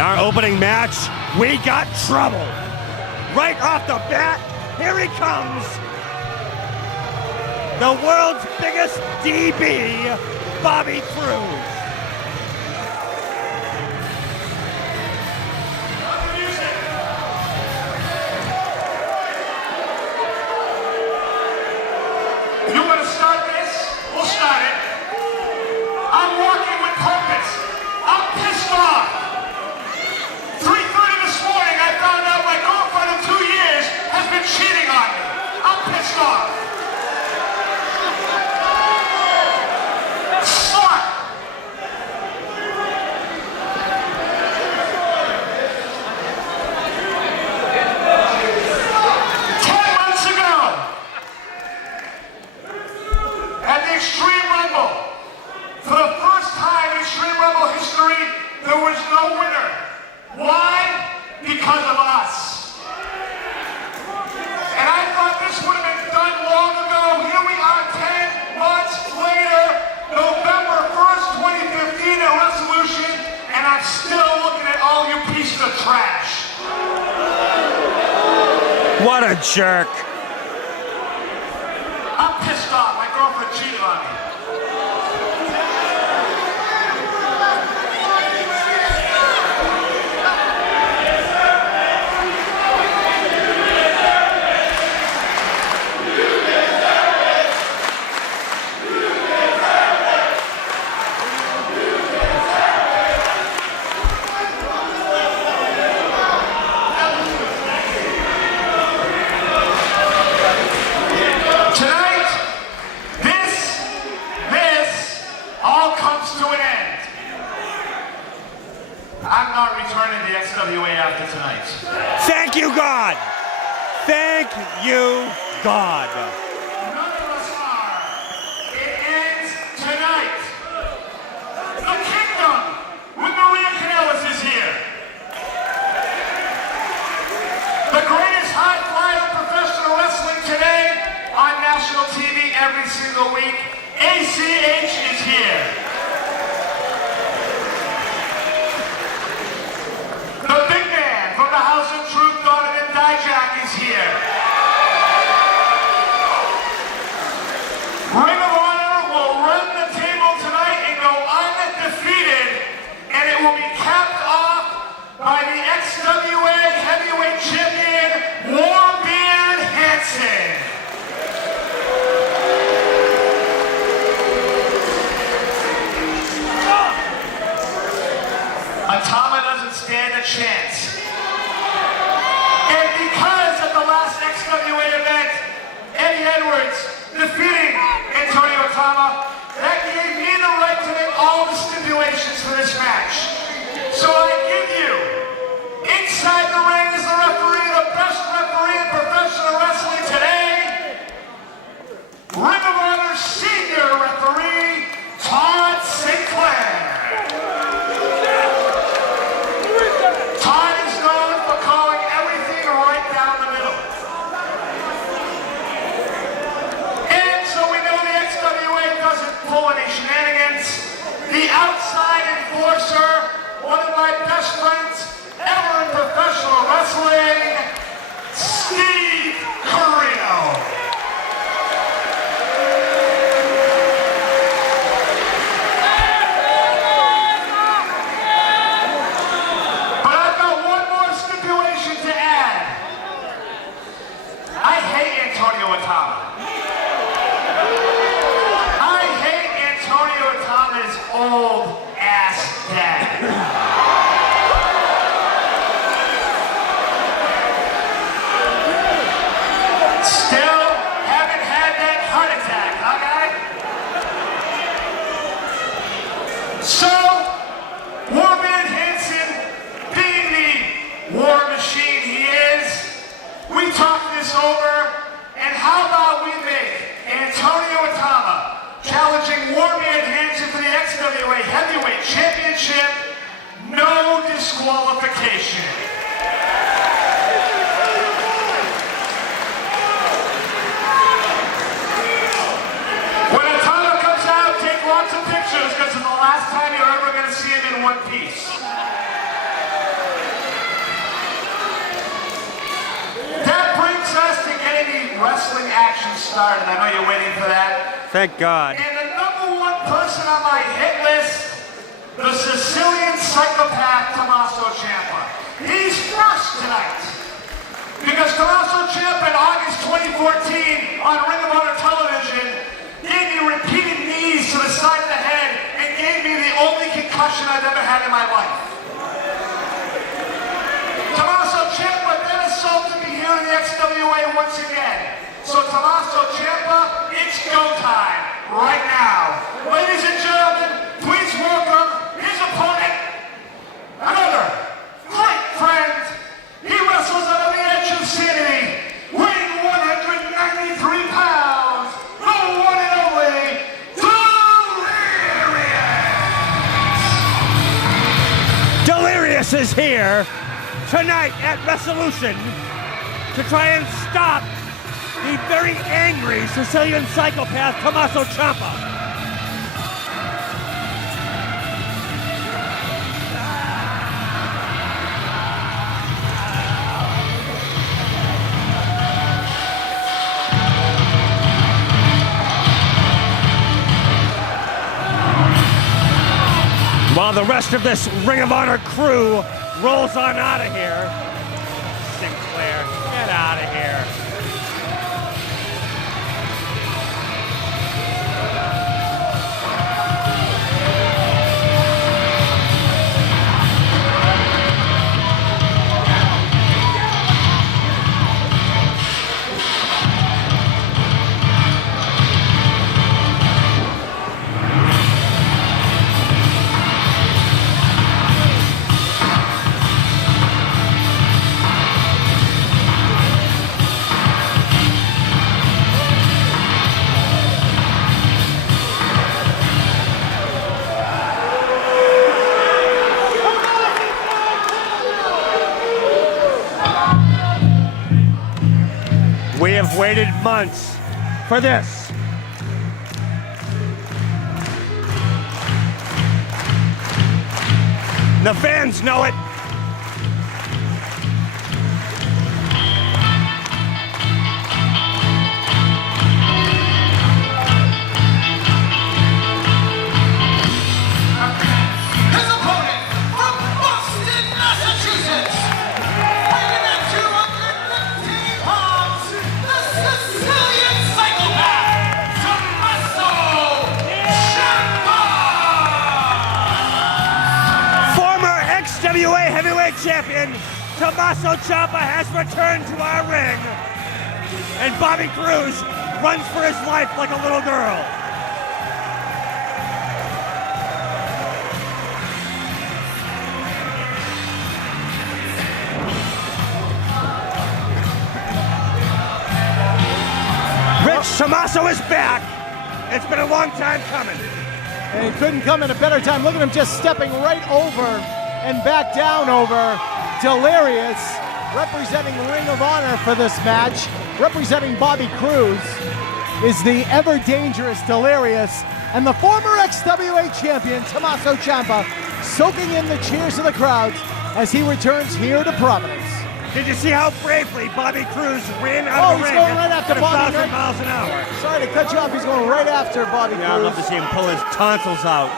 Our opening match, we got trouble. Right off the bat, here he comes. The world's biggest DB, Bobby Cruz. You want to start this? We'll start it. I'm walking with purpose. I'm pissed off. 3:30 this morning, I found out my girlfriend of 2 years has been cheating on me. I'm pissed off. Start. 10 months ago, at the Extreme Rumble, for the first time in Extreme Rumble history, there was no winner. Why? Because of us. And I thought this would have been done long ago. Here we are 10 months later, November 1st, 2015 at Wrestlution, and I'm still looking at all you pieces of trash. What a jerk. I'm pissed off. My girlfriend cheated on me. Tonight, this all comes to an end. I'm not returning to XWA after tonight. Thank you, God. Thank you, God. None of us are. It ends tonight. The Kingdom with Maria Kanellis is here. The greatest high flyer of professional wrestling today on national TV every single week. ACH is here. The big man from the House of Truth, Donovan Dijak, is here. Ring of Honor will run the table tonight and go undefeated, and it will be capped off by the XWA Heavyweight Champion, Warbeard Hansen. Atama doesn't stand a chance. And because at the last XWA event, Eddie Edwards defeating Antonio Atama, that gave me the right to make all the stipulations for this match. So I give you, inside the ring is the referee, the best referee in professional wrestling today, Ring of Honor Senior Referee, Todd Sinclair. Todd is known for calling everything right down the middle. And so we know the XWA doesn't pull any shenanigans. The outside enforcer, one of my best friends ever in professional wrestling, Steve Carino. But I've got one more stipulation to add. I hate Antonio Atama. I hate Antonio Atama's old ass dad. Still haven't had that heart attack, huh, guy? So, Warbeard Hansen, being the war machine he is, we talked this over, and how about we make Antonio Atama challenging Warbeard Hansen for the XWA Heavyweight Championship, no disqualification. When Atama comes out, take lots of pictures because it's the last time you're ever going to see him in one piece. started. I know you're waiting for that. Thank God. And the #1 person on my hit list, the Sicilian psychopath Tommaso Ciampa. He's first tonight. Because Tommaso Ciampa in August 2014 on Ring of Honor television gave me repeated knees to the side of the head and gave me the only concussion I've ever had in my life. Tommaso Ciampa then assaulted me here in the XWA once again. So Tommaso Ciampa, it's go time right now. Ladies and gentlemen, please welcome his opponent, another great friend. He wrestles out of the edge of sanity, weighing 193 pounds, the one and only Delirious! Delirious is here tonight at Wrestlution to try and stop the very angry Sicilian psychopath Tommaso Ciampa. While the rest of this Ring of Honor crew rolls on out of here. Sinclair, get out of here. We have waited months for this. The fans know it. His opponent from Boston, Massachusetts, weighing at 215 pounds, the Sicilian psychopath, Tommaso Ciampa! Former XWA heavyweight champion Tommaso Ciampa has returned to our ring. And Bobby Cruz runs for his life like a little girl. Tommaso is back. It's been a long time coming. And he couldn't come at a better time. Look at him just stepping right over and back down over Delirious, representing Ring of Honor for this match, representing Bobby Cruz, is the ever-dangerous Delirious, and the former XWA champion, Tommaso Ciampa, soaking in the cheers of the crowds as he returns here to Providence. Did you see how bravely Bobby Cruz ran out of the ring? He's going right after at Bobby. 1,000 miles an hour. Sorry to cut you off. He's going right after Bobby Cruz. I'd love to see him pull his tonsils out.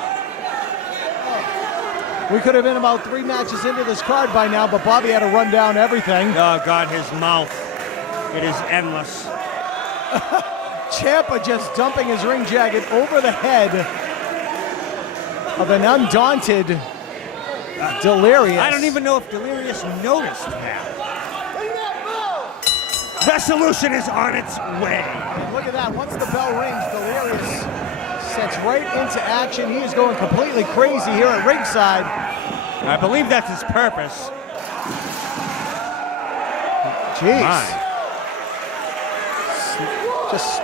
We could have been about 3 matches into this card by now, but Bobby had to run down everything. Oh, God, his mouth. It is endless. Ciampa just dumping his ring jacket over the head of an undaunted Delirious. I don't even know if Delirious noticed that. Wrestlution is on its way. And look at that. Once the bell rings, Delirious sets right into action. He is going completely crazy here at ringside. I believe that's his purpose. Jeez. My. Just.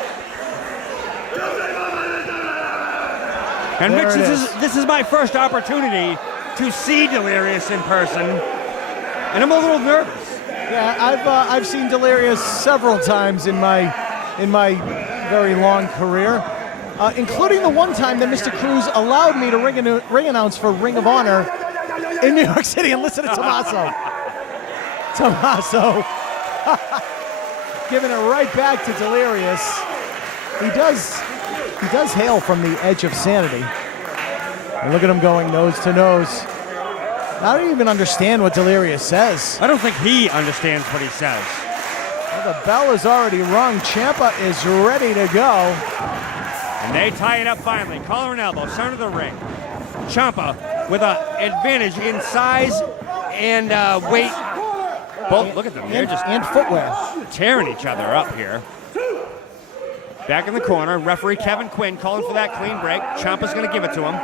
And There Rich, it this is my first opportunity to see Delirious in person, and I'm a little nervous. Yeah, I've seen Delirious several times in my very long career, including the one time that Mr. Cruz allowed me to ring announce for Ring of Honor in New York City. And listen to Tommaso. Tommaso giving it right back to Delirious. He does hail from the edge of sanity. And look at him going nose to nose. I don't even understand what Delirious says. I don't think he understands what he says. Well, the bell is already rung. Ciampa is ready to go. And they tie it up finally. Collar and elbow, center of the ring. Ciampa with an advantage in size and weight. Both, look at them. They're just and footwear. tearing each other up here. Back in the corner, referee Kevin Quinn calling for that clean break. Ciampa's going to give it to him.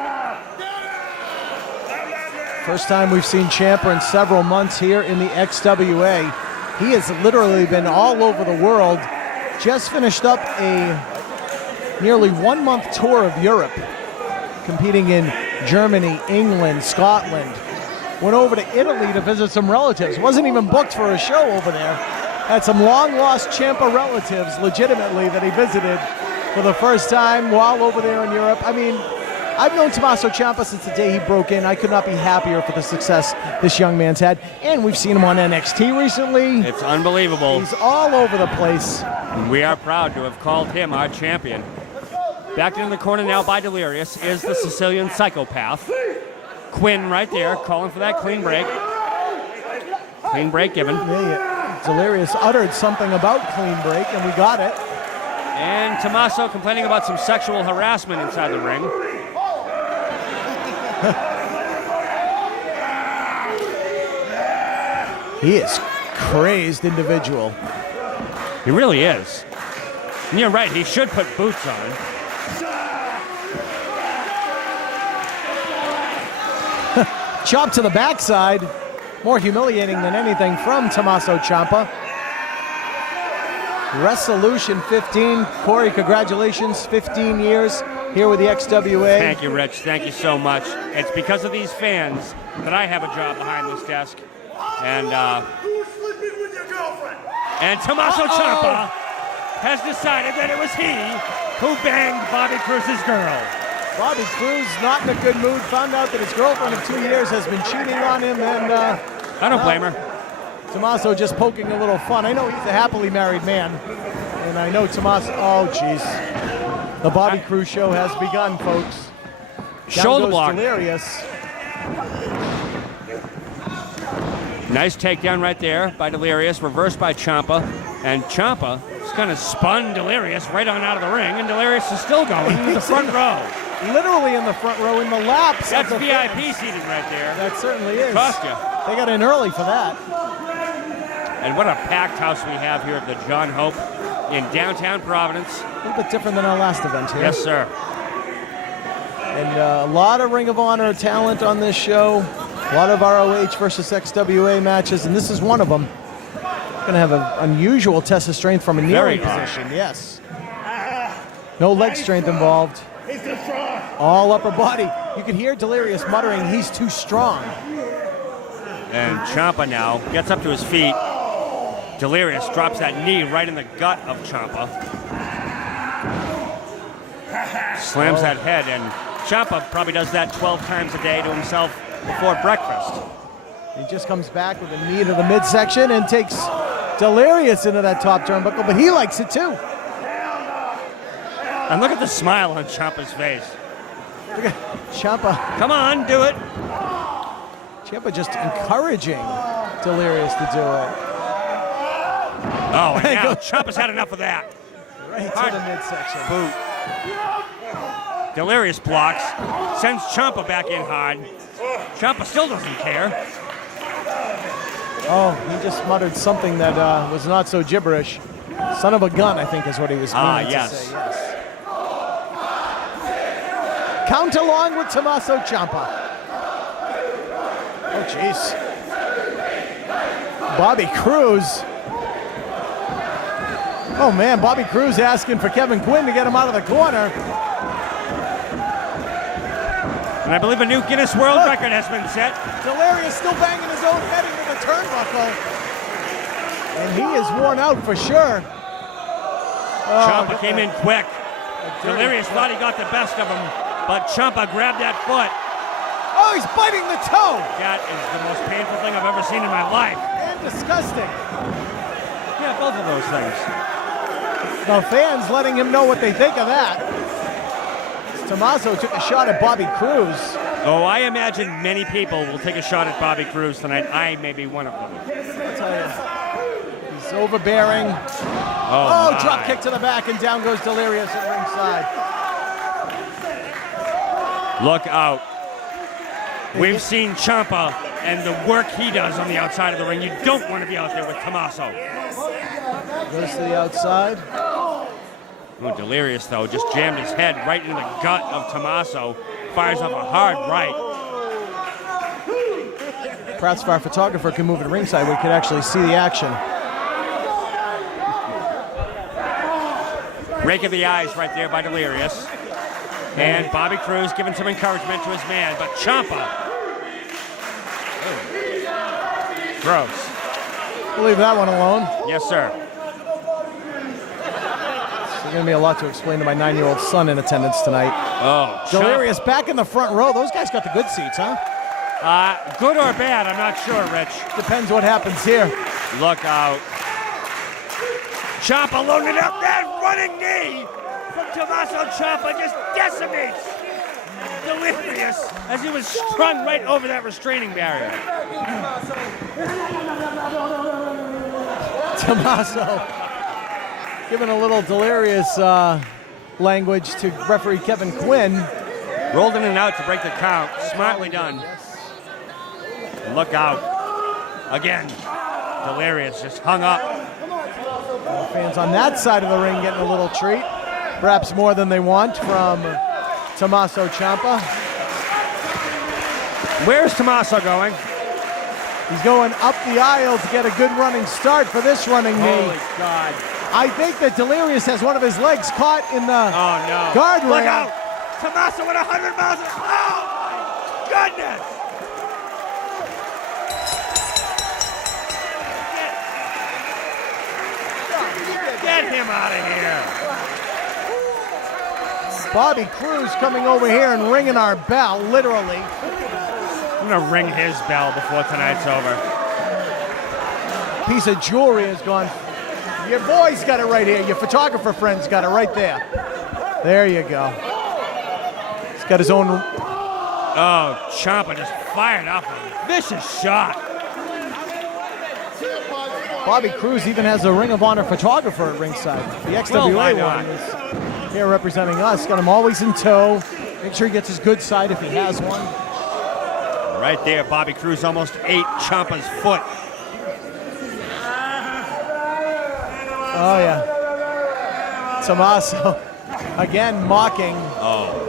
First time we've seen Ciampa in several months here in the XWA. He has literally been all over the world. Just finished up a nearly 1 month tour of Europe, competing in Germany, England, Scotland. Went over to Italy to visit some relatives. Wasn't even booked for a show over there. Had some long-lost Ciampa relatives, legitimately, that he visited for the first time while over there in Europe. I mean, I've known Tommaso Ciampa since the day he broke in. I could not be happier for the success this young man's had. And we've seen him on NXT recently. It's unbelievable. He's all over the place. We are proud to have called him our champion. Back in the corner now by Delirious is the Sicilian psychopath. Quinn right there calling for that clean break. Clean break given. Yeah, Delirious uttered something about clean break, and we got it. And Tommaso complaining about some sexual harassment inside the ring. He is crazed individual. He really is. And you're right, he should put boots on. Chop to the backside. More humiliating than anything from Tommaso Ciampa. Wrestlution 15. Corey, congratulations. 15 years here with the XWA. Thank you, Rich. Thank you so much. It's because of these fans that I have a job behind this desk. And Who's sleeping with your girlfriend? And Tommaso Ciampa has decided that it was he who banged Bobby Cruz's girl. Bobby Cruz not in a good mood. Found out that his girlfriend of 2 years has been cheating on him, and I don't blame her. Tommaso just poking a little fun. I know he's a happily married man, and I know Tommaso. Oh, jeez. The Bobby Cruz show has begun, folks. Shoulder block. Delirious. Nice takedown right there by Delirious, reversed by Ciampa. And Ciampa just kind of spun Delirious right on out of the ring, and Delirious is still going in the front row. Literally in the front row, in the laps. That's of the VIP fans. seating right there. That certainly is. Cost you. They got in early for that. And what a packed house we have here at the John Hope in downtown Providence. A little bit different than our last event here. Yes, sir. And a lot of Ring of Honor talent on this show. A lot of ROH versus XWA matches, and this is one of them. Going to have an unusual test of strength from a kneeling position. Yes. No leg strength involved. All upper body. You can hear Delirious muttering, he's too strong. And Ciampa now gets up to his feet. Delirious drops that knee right in the gut of Ciampa. Slams that head, and Ciampa probably does that 12 times a day to himself before breakfast. He just comes back with a knee to the midsection and takes Delirious into that top turnbuckle, but he likes it too. And look at the smile on Ciampa's face. Look at Ciampa. Come on, do it. Ciampa just encouraging Delirious to do it. Oh, and now Ciampa's had enough of that. Right to the midsection. Boot. Delirious blocks, sends Ciampa back in hard. Ciampa still doesn't care. Oh, he just muttered something that was not so gibberish. Son of a gun, I think is what he was meaning to say. Yes. Count along with Tommaso Ciampa. Oh, jeez. Bobby Cruz. Oh, man, Bobby Cruz asking for Kevin Quinn to get him out of the corner. And I believe a new Guinness World Record has been set. Delirious still banging his own head into the turnbuckle. And he is worn out for sure. Ciampa came in quick. Delirious thought he got the best of him, but Ciampa grabbed that foot. Oh, he's biting the toe. That is the most painful thing I've ever seen in my life. And disgusting. Yeah, both of those things. The fans letting him know what they think of that. Tommaso took a shot at Bobby Cruz. Oh, I imagine many people will take a shot at Bobby Cruz tonight. I may be one of them. I'll tell you, he's overbearing. Oh, drop kick to the back, and down goes Delirious at ringside. Look out. We've seen Ciampa and the work he does on the outside of the ring. You don't want to be out there with Tommaso. Goes to the outside. Oh, Delirious, though, just jammed his head right into the gut of Tommaso. Fires up a hard right. Perhaps if our photographer can move it ringside, we could actually see the action. Rake of the eyes right there by Delirious. And Bobby Cruz giving some encouragement to his man, but Ciampa. Gross. We'll leave that one alone. Yes, sir. There's going to be a lot to explain to my 9-year-old son in attendance tonight. Oh, Delirious back in the front row. Those guys got the good seats, huh? Good or bad, I'm not sure, Rich. Depends what happens here. Look out. Ciampa loaded up that running knee from Tommaso Ciampa, just decimates Delirious as he was strung right over that restraining barrier. Tommaso giving a little Delirious language to referee Kevin Quinn. Rolled in and out to break the count. Smartly done. Look out. Again, Delirious just hung up. Fans on that side of the ring getting a little treat. Perhaps more than they want from Tommaso Ciampa. Where's Tommaso going? He's going up the aisle to get a good running start for this running knee. Holy God. I think that Delirious has one of his legs caught in the guardrail. Look out. Tommaso at 100 miles an hour. Oh, my goodness. Get him out of here. Bobby Cruz coming over here and ringing our bell, literally. I'm going to ring his bell before tonight's over. Piece of jewelry has gone. Your boy's got it right here. Your photographer friend's got it right there. There you go. He's got his own. Oh, Ciampa just fired up a vicious shot. Bobby Cruz even has a Ring of Honor photographer at ringside. The XWA one is here representing us. Got him always in tow. Make sure he gets his good side if he has one. Right there, Bobby Cruz almost ate Ciampa's foot. Oh, yeah. Tommaso, again, mocking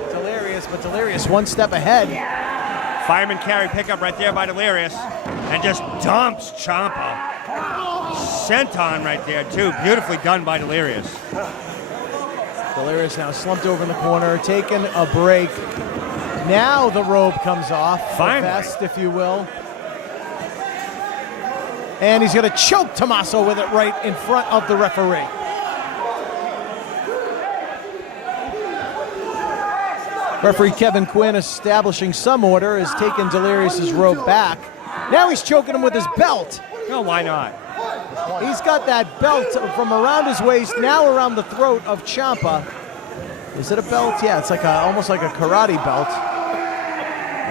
Delirious, but Delirious one step ahead. Fireman carry pickup right there by Delirious. And just dumps Ciampa. Senton right there, too. Beautifully done by Delirious. Delirious now slumped over in the corner, taking a break. Now the robe comes off. Finally. The vest, if you will. And he's going to choke Tommaso with it right in front of the referee. Referee Kevin Quinn, establishing some order, has taken Delirious's robe back. Now he's choking him with his belt. No, why not? He's got that belt from around his waist, now around the throat of Ciampa. Is it a belt? Yeah, it's like almost like a karate belt.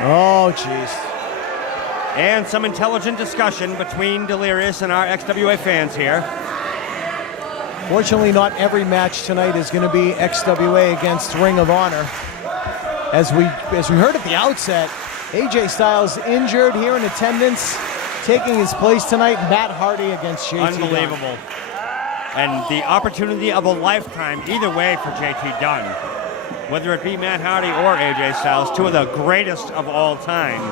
Oh, jeez. And some intelligent discussion between Delirious and our XWA fans here. Fortunately, not every match tonight is going to be XWA against Ring of Honor. As we heard at the outset, AJ Styles injured here in attendance. Taking his place tonight, Matt Hardy against JT Dunn. Unbelievable. And the opportunity of a lifetime, either way for JT Dunn. Whether it be Matt Hardy or AJ Styles, two of the greatest of all time.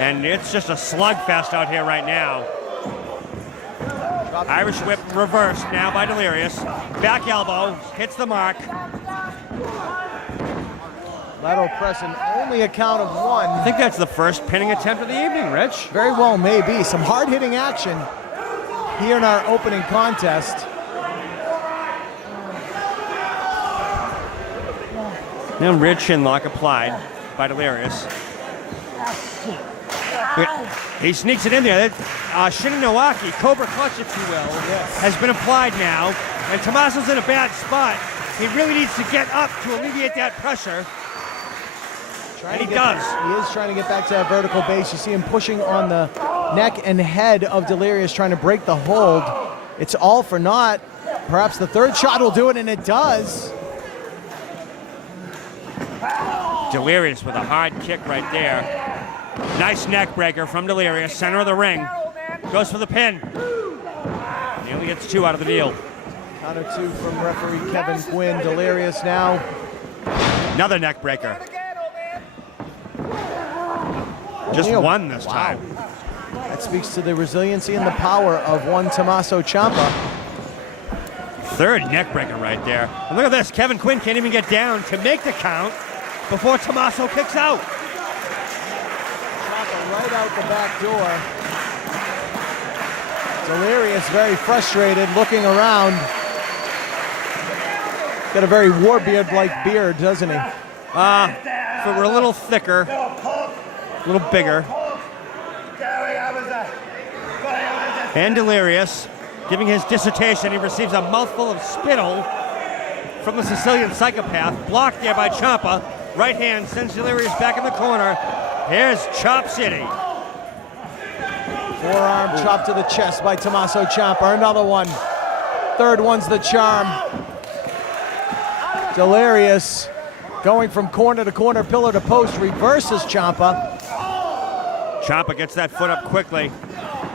And it's just a slugfest out here right now. Irish whip reversed now by Delirious. Back elbow, hits the mark. Lateral press and only a count of one. I think that's the first pinning attempt of the evening, Rich. Very well may be. Some hard-hitting action here in our opening contest. Now rear chin lock applied by Delirious. He sneaks it in there. Shinonowaki, Cobra Clutch, if you will, has been applied now. And Tommaso's in a bad spot. He really needs to get up to alleviate that pressure. And he does. He is trying to get back to that vertical base. You see him pushing on the neck and head of Delirious, trying to break the hold. It's all for naught. Perhaps the third shot will do it, and it does. Delirious with a hard kick right there. Nice neck breaker from Delirious, center of the ring. Goes for the pin. He only gets 2 out of the deal. Counter 2 from referee Kevin Quinn. Delirious now. Another neck breaker. Just one this time. That speaks to the resiliency and the power of one Tommaso Ciampa. Third neck breaker right there. And look at this. Kevin Quinn can't even get down to make the count before Tommaso kicks out. Ciampa right out the back door. Delirious very frustrated, looking around. Got a very Warbeard-like beard, doesn't he? If it were a little thicker, a little bigger. And Delirious, giving his dissertation, he receives a mouthful of spittle from the Sicilian psychopath. Blocked there by Ciampa. Right hand sends Delirious back in the corner. Here's Chop City. Forearm chop to the chest by Tommaso Ciampa. Another one. Third one's the charm. Delirious going from corner to corner, pillar to post, reverses Ciampa. Ciampa gets that foot up quickly.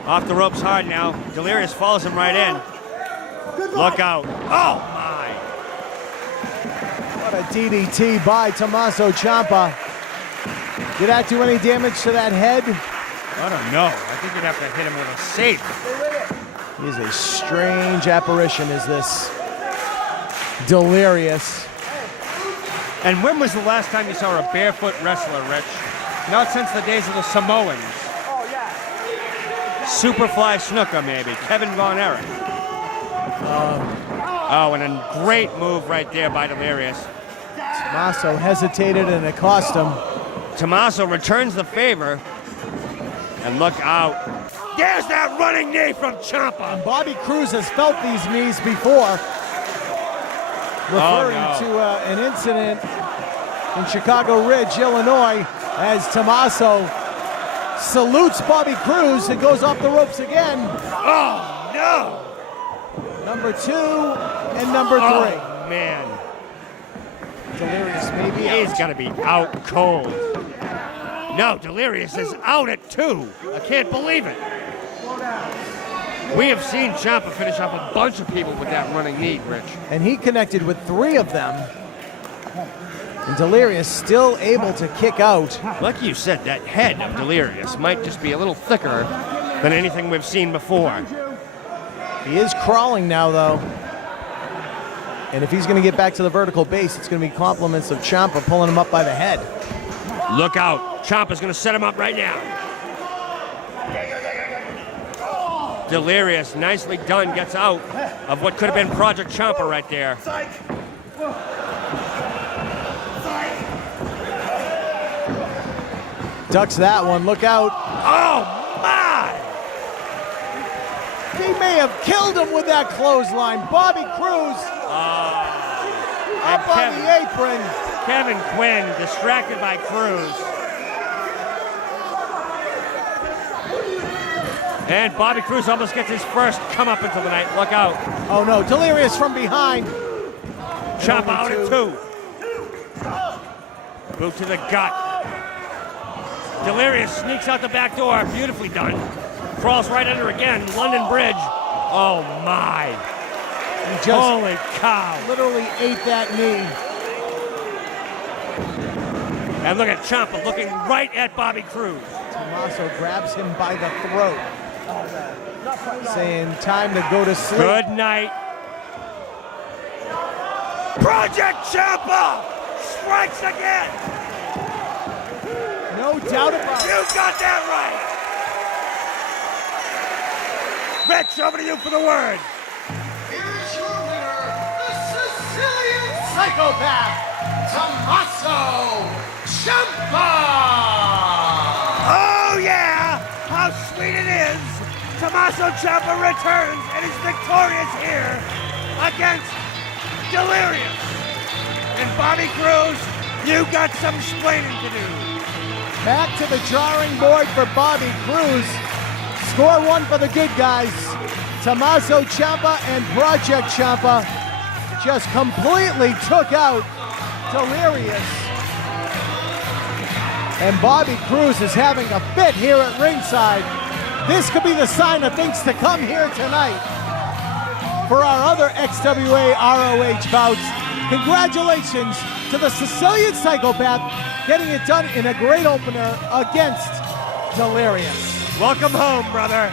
Off the ropes hard now. Delirious follows him right in. Look out. Oh, my. What a DDT by Tommaso Ciampa. Did that do any damage to that head? I don't know. I think you'd have to hit him with a safe. He's a strange apparition, is this Delirious. And when was the last time you saw a barefoot wrestler, Rich? Not since the days of the Samoans. Superfly Snuka, maybe. Kevin Von Erich. And a great move right there by Delirious. Tommaso hesitated and it cost him. Tommaso returns the favor. And look out. There's that running knee from Ciampa. Bobby Cruz has felt these knees before. Referring to an incident in Chicago Ridge, Illinois, as Tommaso salutes Bobby Cruz and goes off the ropes again. Oh, no. Number 2 and number 3. Oh, man. Delirious maybe He's got to be out cold. No, Delirious is out at 2. I can't believe it. We have seen Ciampa finish off a bunch of people with that running knee, Rich. And he connected with 3 of them. And Delirious still able to kick out. Like you said, that head of Delirious might just be a little thicker than anything we've seen before. He is crawling now, though. And if he's going to get back to the vertical base, it's going to be compliments of Ciampa pulling him up by the head. Look out. Ciampa's going to set him up right now. Delirious, nicely done, gets out of what could have been Project Ciampa right there. Ducks that one, look out. Oh, my! He may have killed him with that clothesline. Bobby Cruz up on the apron. Kevin Quinn distracted by Cruz. And Bobby Cruz almost gets his first come up into the night. Look out. Oh no, Delirious from behind. Ciampa out at 2. Boot to the gut. Delirious sneaks out the back door. Beautifully done. Crawls right under again. London Bridge. Oh my. He just holy cow. Literally ate that knee. And look at Ciampa looking right at Bobby Cruz. Tommaso grabs him by the throat, saying time to go to sleep. Good night. Project Ciampa strikes again. No doubt about it. You got that right. Rich, over to you for the word. Here's your winner, the Sicilian psychopath, Tommaso Ciampa! Oh, yeah! how sweet it is. Tommaso Ciampa returns and is victorious here against Delirious. And Bobby Cruz, you got some explaining to do. Back to the drawing board for Bobby Cruz. Score one for the good guys. Tommaso Ciampa and Project Ciampa just completely took out Delirious. And Bobby Cruz is having a fit here at ringside. This could be the sign of things to come here tonight. For our other XWA ROH bouts, congratulations to the Sicilian Psychopath getting it done in a great opener against Delirious. Welcome home, brother.